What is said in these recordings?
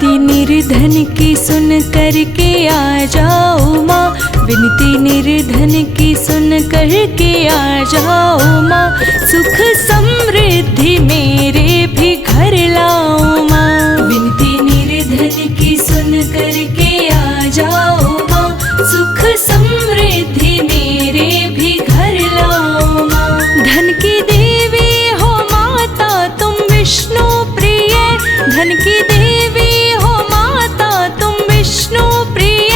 विनती निर्धन की सुन करके आ जाओ माँ, विनती निर्धन की सुन करके आ जाओ माँ, सुख समृद्धि मेरे भी घर लाओ माँ। विनती निर्धन की सुन करके आ जाओ माँ, सुख समृद्धि मेरे भी घर लाओ माँ। धन की देवी हो माता तुम विष्णु प्रिय, धन की देवी हो माता तुम विष्णु प्रिय,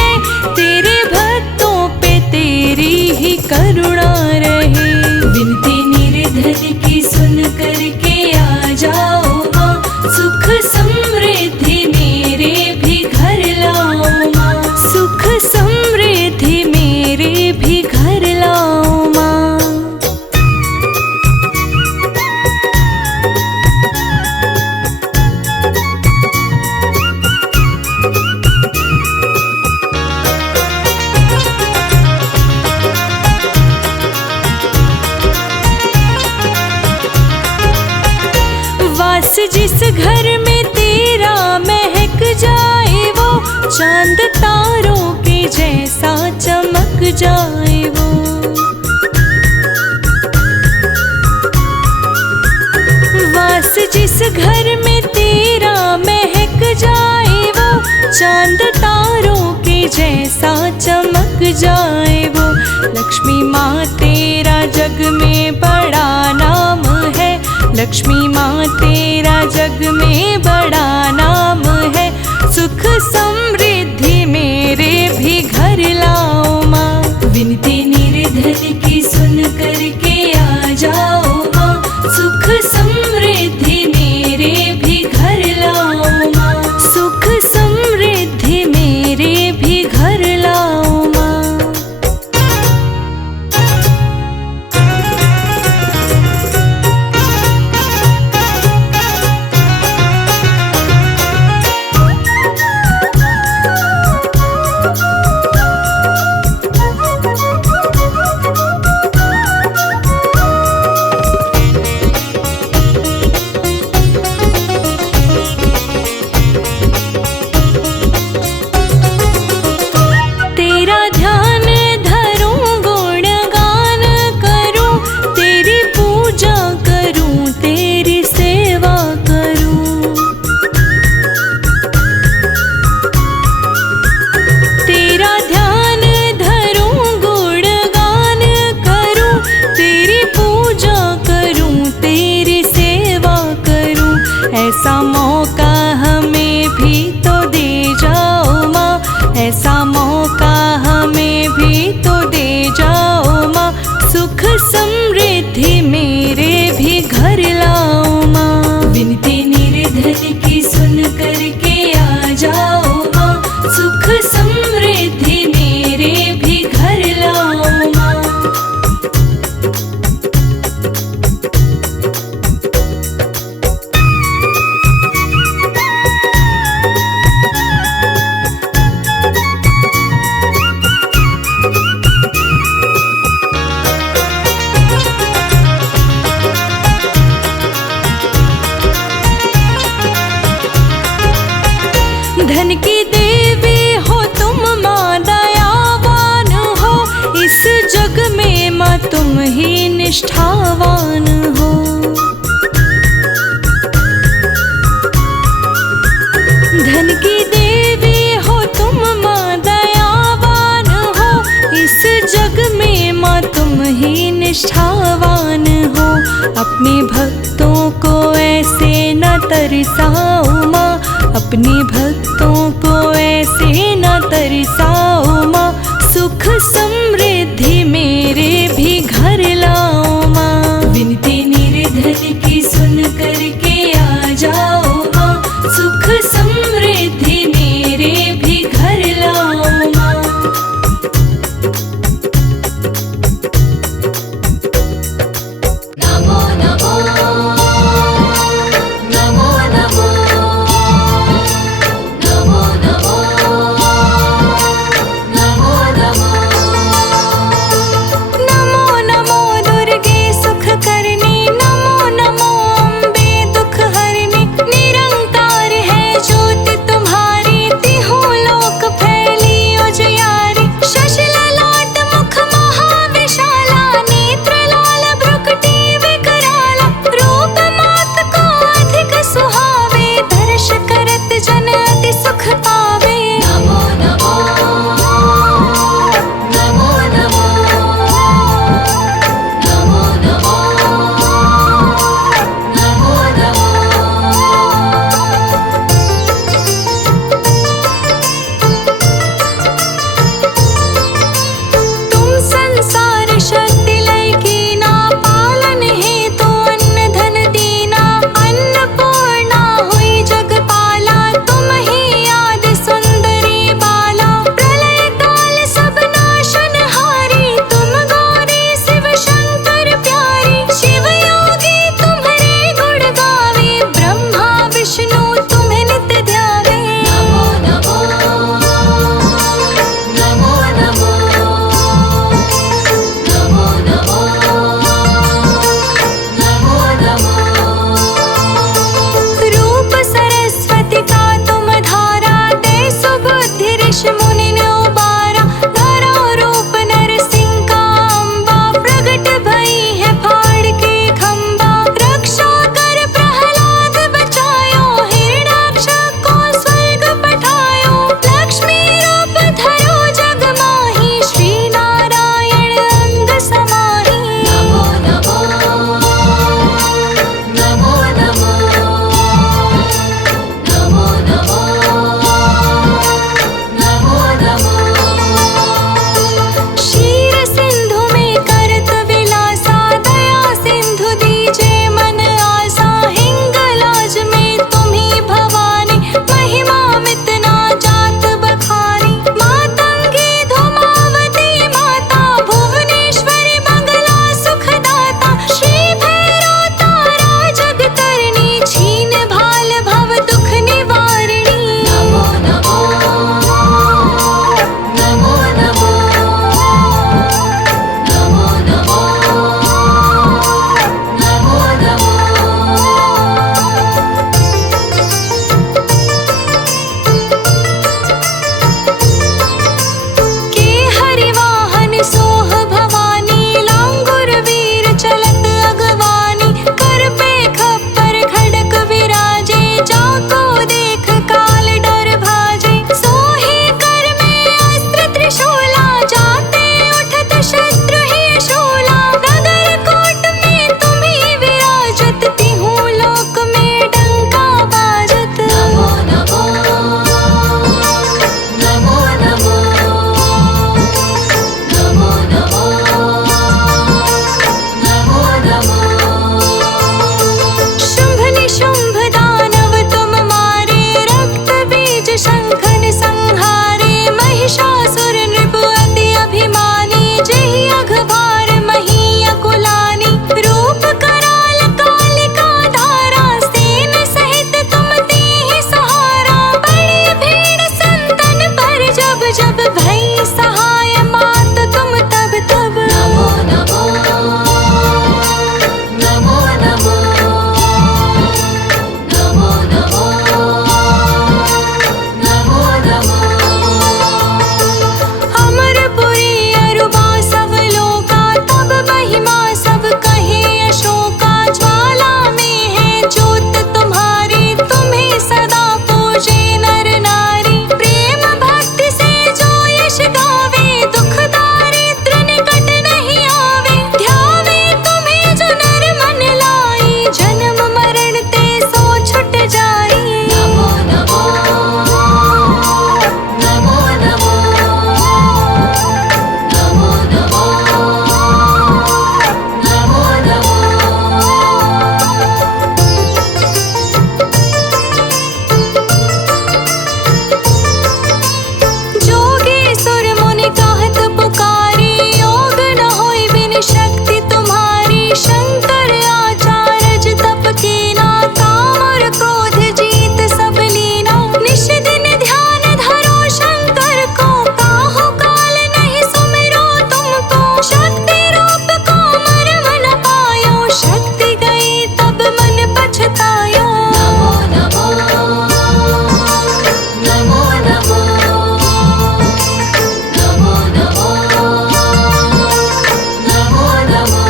तेरे भक्तों पे तेरी ही करुणा रहे। विनती निर्धन की सुन करके आ जाओ माँ, सुख समृद्धि मेरे भी घर लाओ माँ, सुख समृद्धि मेरे भी घर लाओ माँ। वास जिस घर में तेरा महक जाए वो, चांद तारों के जैसा चमक जाए वो। वास जिस घर में तेरा महक जाए वो, चांद तारों के जैसा चमक जाए वो। लक्ष्मी माँ तेरा जग में बड़ा नाम है, लक्ष्मी माँ तेरा जग में बड़ा नाम है, सुख समृद्धि मेरे भी घर लाओ माँ। विनती निर्धन की सुन करके आ जाओ माँ, सुख समृद्धि मेरे भी घर लाओ माँ, सुख समृद्धि मेरे भी घर लाओ माँ। ऐसा मौका हमें भी तो दे जाओ माँ, ऐसा मौका हमें भी तो दे जाओ माँ, सुख समृद्धि मेरे भी घर लाओ माँ। विनती निर्धन की सुन करके आ जाओ माँ, सुख समृद्धि मेरे भी घर लाओ माँ। धन की देवी हो तुम माँ दयावान हो, इस जग में माँ तुम ही निष्ठावान हो। धन की देवी हो तुम माँ दयावान हो, इस जग में माँ तुम ही निष्ठावान हो। अपने भक्तों को ऐसे न तरसाओ माँ, अपने भक्तों को ऐसे न तरसाओ माँ, सुख समृद्धि मेरे भी घर लाओ माँ। विनती निर्धन की सुन करके आ जाओ माँ, सुख समृद्धि मेरे भी घर लाओ माँ। नमो नमो नमो नमो नमो नमो जतायो। नमो नमो नमो नमो नमो नमो नमो नमो।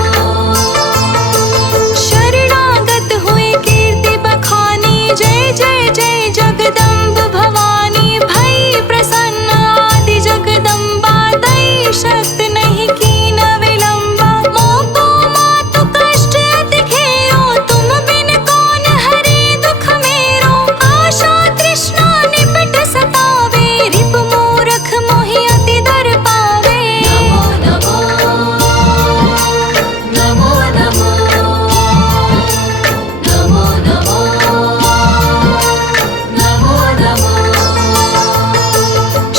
शरणागत हुए कीर्ति बखानी, जय जय जय जगदम्ब भवानी। भई प्रसन्न आदि जगदम्बा, दई शक्ति नहीं कीन विलंबा। मोको मातु कष्ट अति घेरो, तुम बिन कौन हरे दुख मेरो। आशा तृष्णा निपट सतावे, रिपु मूरख मोहि अति दर पावे। नमो नमो नमो नमो नमो नमो नमो।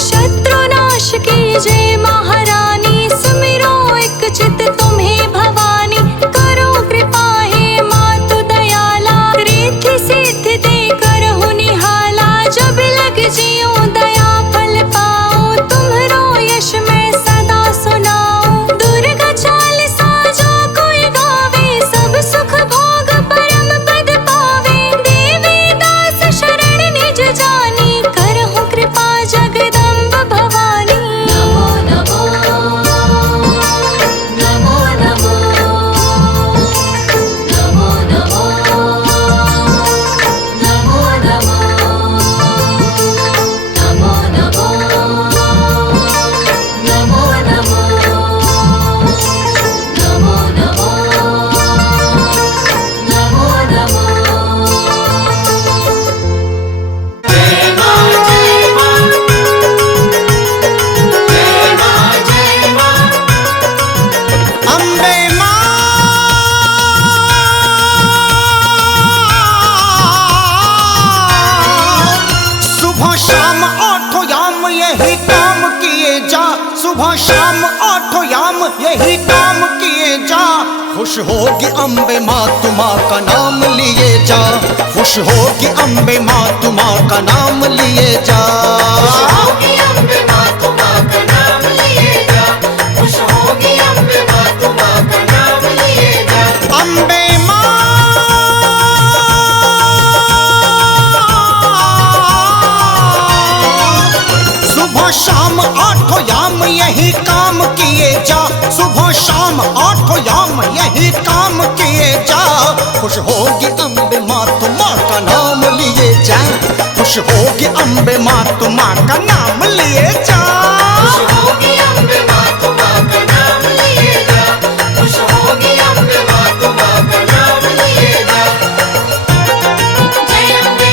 शत्रुनाश की जय महारानी, सुमिरो एक चित तुम्हें भवानी। करो कृपा हे मातु दयाला, रिद्धि सिद्धि दे करहु निहाला। जब लग जियो दया फल पाओ, तुम्हरो यश मैं सदा सुनाओ। दुर्गा चालीसा जो कोई गावे, सब सुख भोग परम पद पावे। देवी दास शरण निज जानी, करहु कृपा जगदम्ब भवानी। नमो नमो नमो नमो नमो नमो नमो नमो नमो नमो अम्बे माँ सुबह शाम आठों याम यही काम किए जा। सुबह शाम आठों याम यही काम किए जा। खुश होगी अम्बे माँ तुम का नाम लिए जा। खुश होगी अम्बे माँ तुम का नाम लिए जा। होगी अम्बे माँ तुम्हां का नाम लिए जा। खुश होगी अम्बे माँ तुम्हां का नाम लिए जा। अम्बे माँ सुबह शाम आठों याम यही काम किए जा। सुबह शाम आठों याम यही काम किए जा। खुश होगी अम्बे माँ तुम का नाम लिए जा। खुश होगी अम्बे माँ तुम का नाम लिए जा। खुश होगी अम्बे माँ तुम्हां का नाम लिए जा। खुश होगी अम्बे माँ तुम्हां का नाम लिए जा। जय अम्बे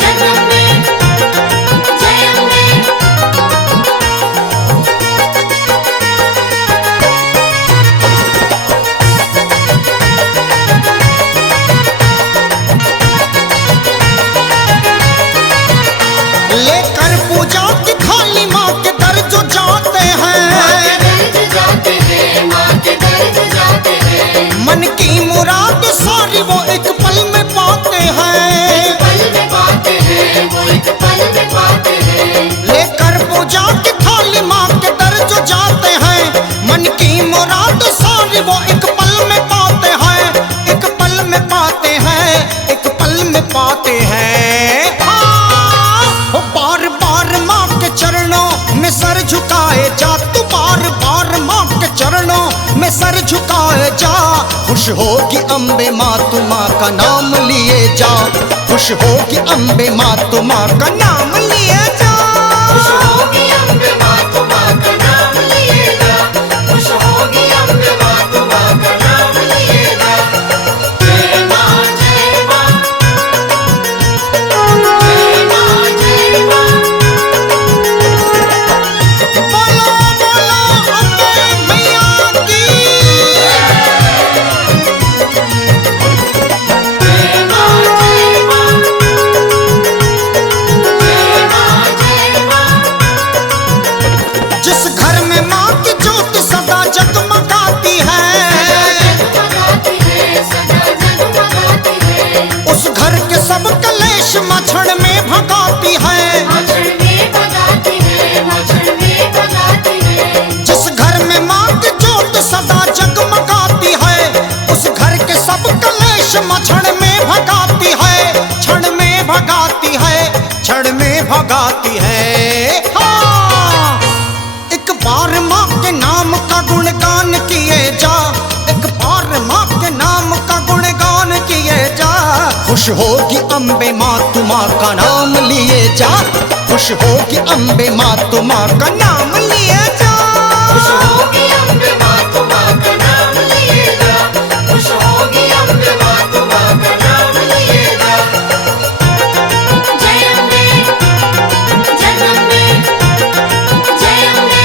जगदम्बे जय अम्बे। लेकर पूजा की थाली माँ के दर जो जाते हैं। जाते हैं माँ के दर्द जाते हैं। मन की मुराद सारी वो एक पल में पाते हैं। पल में पाते हैं वो एक पल में पाते हैं। लेकर पूजा की थाली माँ के दर जो जाते हैं। मन की मुराद सारी वो एक पल में पाते हैं। एक पल में पाते हैं। एक पल में पाते हैं। हाँ, बार बार माँ के चरणों में सर झुकाए जा। तू बार बार माँ के चरणों में सर झुकाए जा। खुश होगी अम्बे माँ तुम का नाम लिए जा। खुश होगी अम्बे माँ तुम का नाम लिए जा। खुश होगी अम्बे माँ तुम्हां का नाम लिए जा। खुश होगी अम्बे माँ तुम्हां का नाम लिए जा। जय माँ जय माँ जय माँ जय माँ। बोलो बोलो अम्बे मैया की। जय माँ जय माँ जय माँ जय माँ। जिस घर में माँ की ज्योति सदा जगमगाती है। जगमगाती है सदा जगमगाती है। उस घर के सब कलेश मछड़ में भगाती है। मछड़ में भगाती है मछड़ में भगाती है। जिस घर में माँ की ज्योति सदा जगमगाती है। उस घर के सब कलेश मछड़ में खुश होगी अम्बे माँ तू माँ का नाम लिए जा, खुश होगी अम्बे माँ तू माँ का नाम लिए जा। खुश होगी अम्बे माँ तू माँ का नाम लिए जा, खुश होगी अम्बे माँ तू माँ का नाम लिए जा। जय अम्बे, जगदम्बे, जय अम्बे।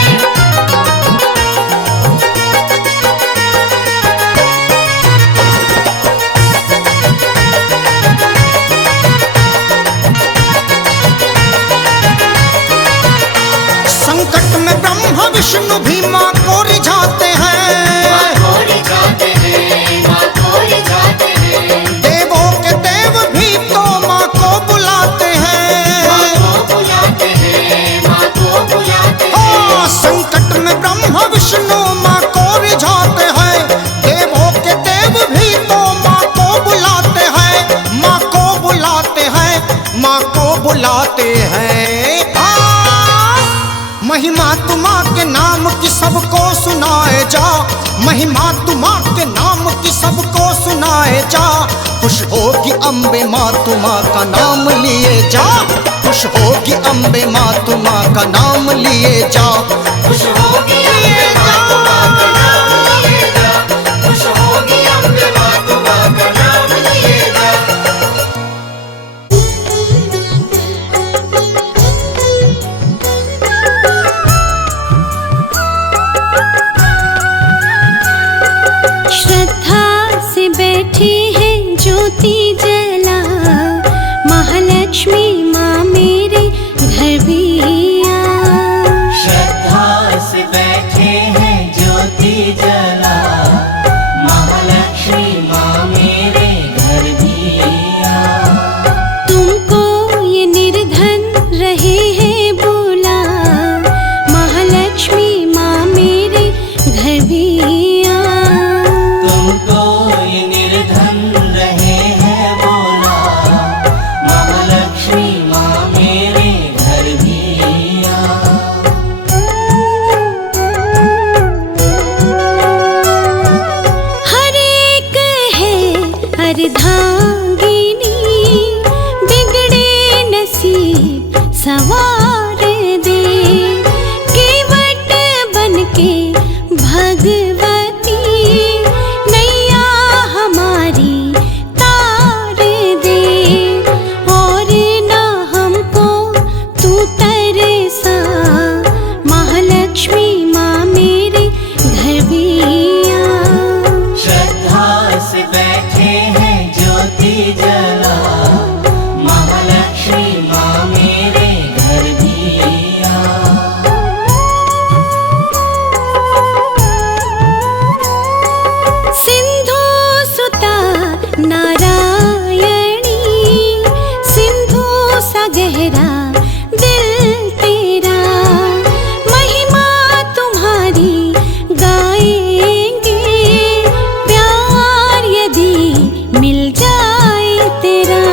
संकट में ब्रह्मा विष्णु भी माँ को रिझाते हैं, माँ को रिझाते हैं, माँ को रिझाते हैं। देवों के देव भी तो माँ को बुलाते हैं। माँ को बुलाते हैं, माँ को बुलाते हैं। संकट में ब्रह्मा विष्णु माँ को रिझाते हैं, देवों के देव भी तो माँ को बुलाते हैं, माँ को बुलाते हैं, माँ को बुलाते हैं। महिमा तुम्हां के नाम की सबको सुनाए जा, महिमा तुम्हां के नाम की सबको सुनाए जा। खुश होगी अम्बे माँ तुम्हां का नाम लिए जा, खुश होगी अम्बे माँ तुम्हां का नाम लिए जा। खुश होगी अम्बे माँ तू माँ का नाम लिए जा, खुश होगी अम्बे माँ तू माँ का नाम लिए जा। श्रद्धा से बैठी है ज्योति जला, महालक्ष्मी माँ मेरे घर भी आ। श्रद्धा से बैठे हैं ज्योति जला, महालक्ष्मी माँ मेरे घर भी आ। तुमको ये निर्धन रहे हैं बोला, महालक्ष्मी माँ मेरे घर भी आ। तुमको ये निर्धन रहे हैं बोला, महालक्ष्मी माँ मेरे घर भी आ। हर एक है अर्धांगिनी, बिगड़े नसीब सवार दे। केवट बनके भगवती, नैया हमारी तार दे। और ना हमको तू तरसा, महालक्ष्मी माँ मेरे घर भी आ। श्रद्धा से बैठे हैं ज्योति जला, महालक्ष्मी माँ मेरे घर भी आ। सिंधु सुता नारायणी, सिंधु सा गहरा दिल तेरा। महिमा तुम्हारी गाएंगे, प्यार यदि मिल जाए तेरा।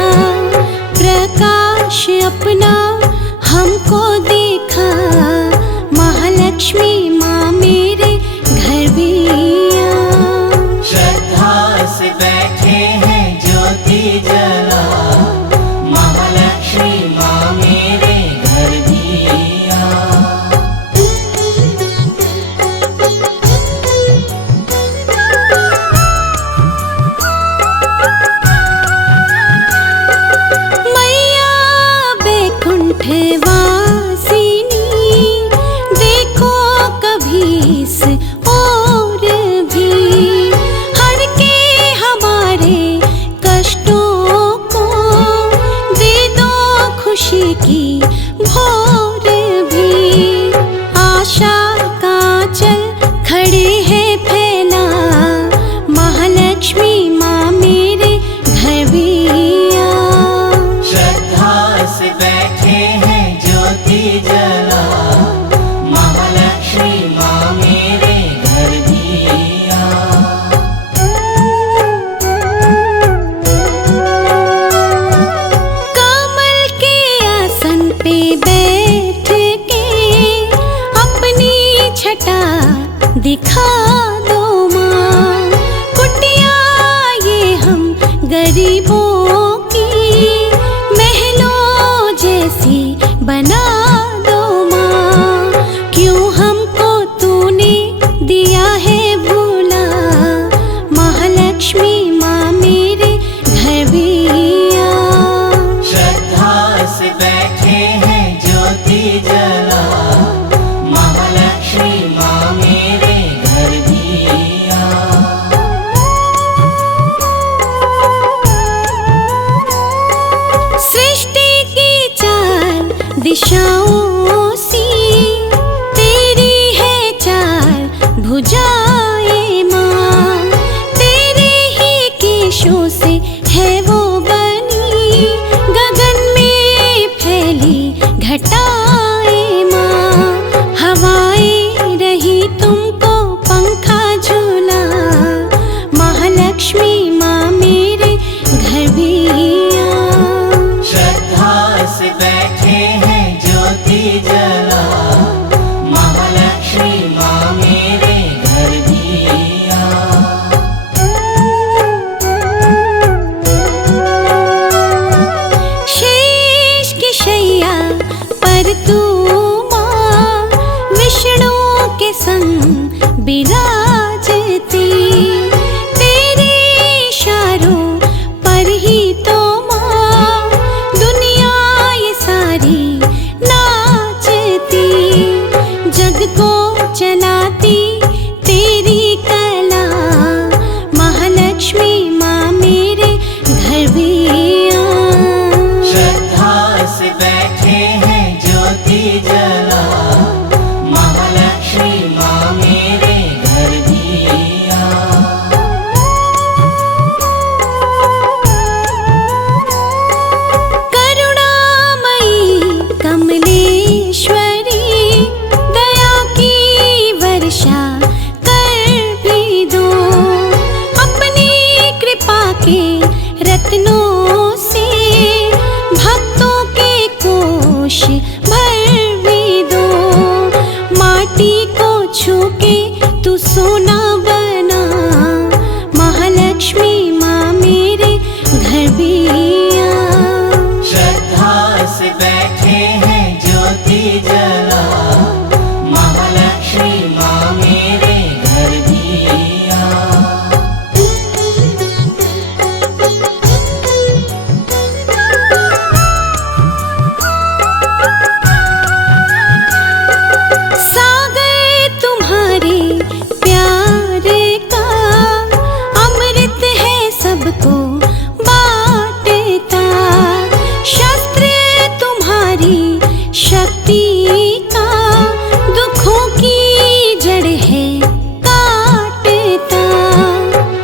प्रकाश अपना हमको देखा, महालक्ष्मी माँ मेरे घर भी आ। श्रद्धा से बैठे हैं ज्योति जला, महालक्ष्मी माँ मेरे घर भी आ। मैया बैकुंठ वासिनी, देखो कभी इस और भी। हर के हमारे कष्टों को दे दो खुशी की भोर भी। आशा का चल खड़े हैं फैला, महालक्ष्मी माँ मेरे घर भी आ। श्रद्धा से बैठे हैं ज्योति जला, महालक्ष्मी माँ मेरे घर भी आ। कमल के आसन पे बैठ के अपनी छटा दिखा दो माँ। कुटिया ये हम गरीबों की भी आ। श्रद्धा से बैठे हैं ज्योति जला, महालक्ष्मी माँ मेरे घर भी आ। करुणामयी कमलेश्वरी दया की वर्षा कर भी दो, अपनी कृपा के रत्नों से भक्तों के कोश भर भी दो। माटी को छू के तू सोना बना, महालक्ष्मी माँ मेरे घर भी आ। श्रद्धा से बैठे हैं ज्योति जला, महालक्ष्मी माँ मेरे घर भी आ। सागर तुम्हारे प्यार का अमृत है सबको बांटता, शस्त्र तुम्हारी शक्ति का दुखों की जड़ है काटता।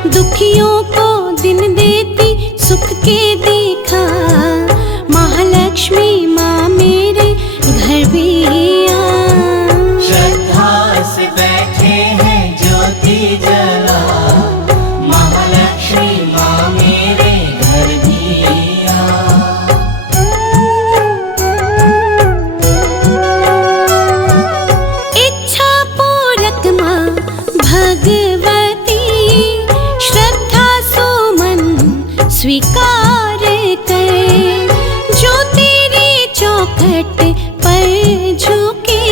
दुखियों को दिन देती सुख के देखा, महालक्ष्मी माँ मेरे घर भी आ। श्रद्धा से बैठे हैं ज्योति जला, महालक्ष्मी माँ मेरे घर भी आ। इच्छा पूरक माँ भगवती, श्रद्धा सुमन स्वीकार कर, जो तेरी चौखट पर झुके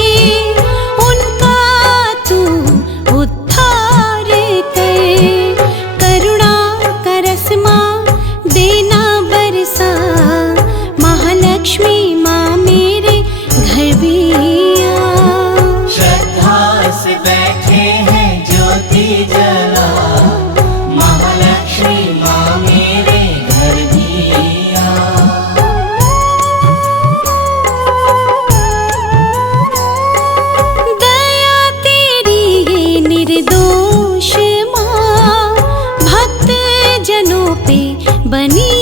उनका तू उद्धार कर। करुणा का रस माँ देना बरसा, महालक्ष्मी माँ मेरे घर भी आ। श्रद्धा से बैठे हैं ज्योति जला, महालक्ष्मी माँ मेरे घर भी आ। दया तेरी ये निर्दोष माँ भक्त जनों पे बनी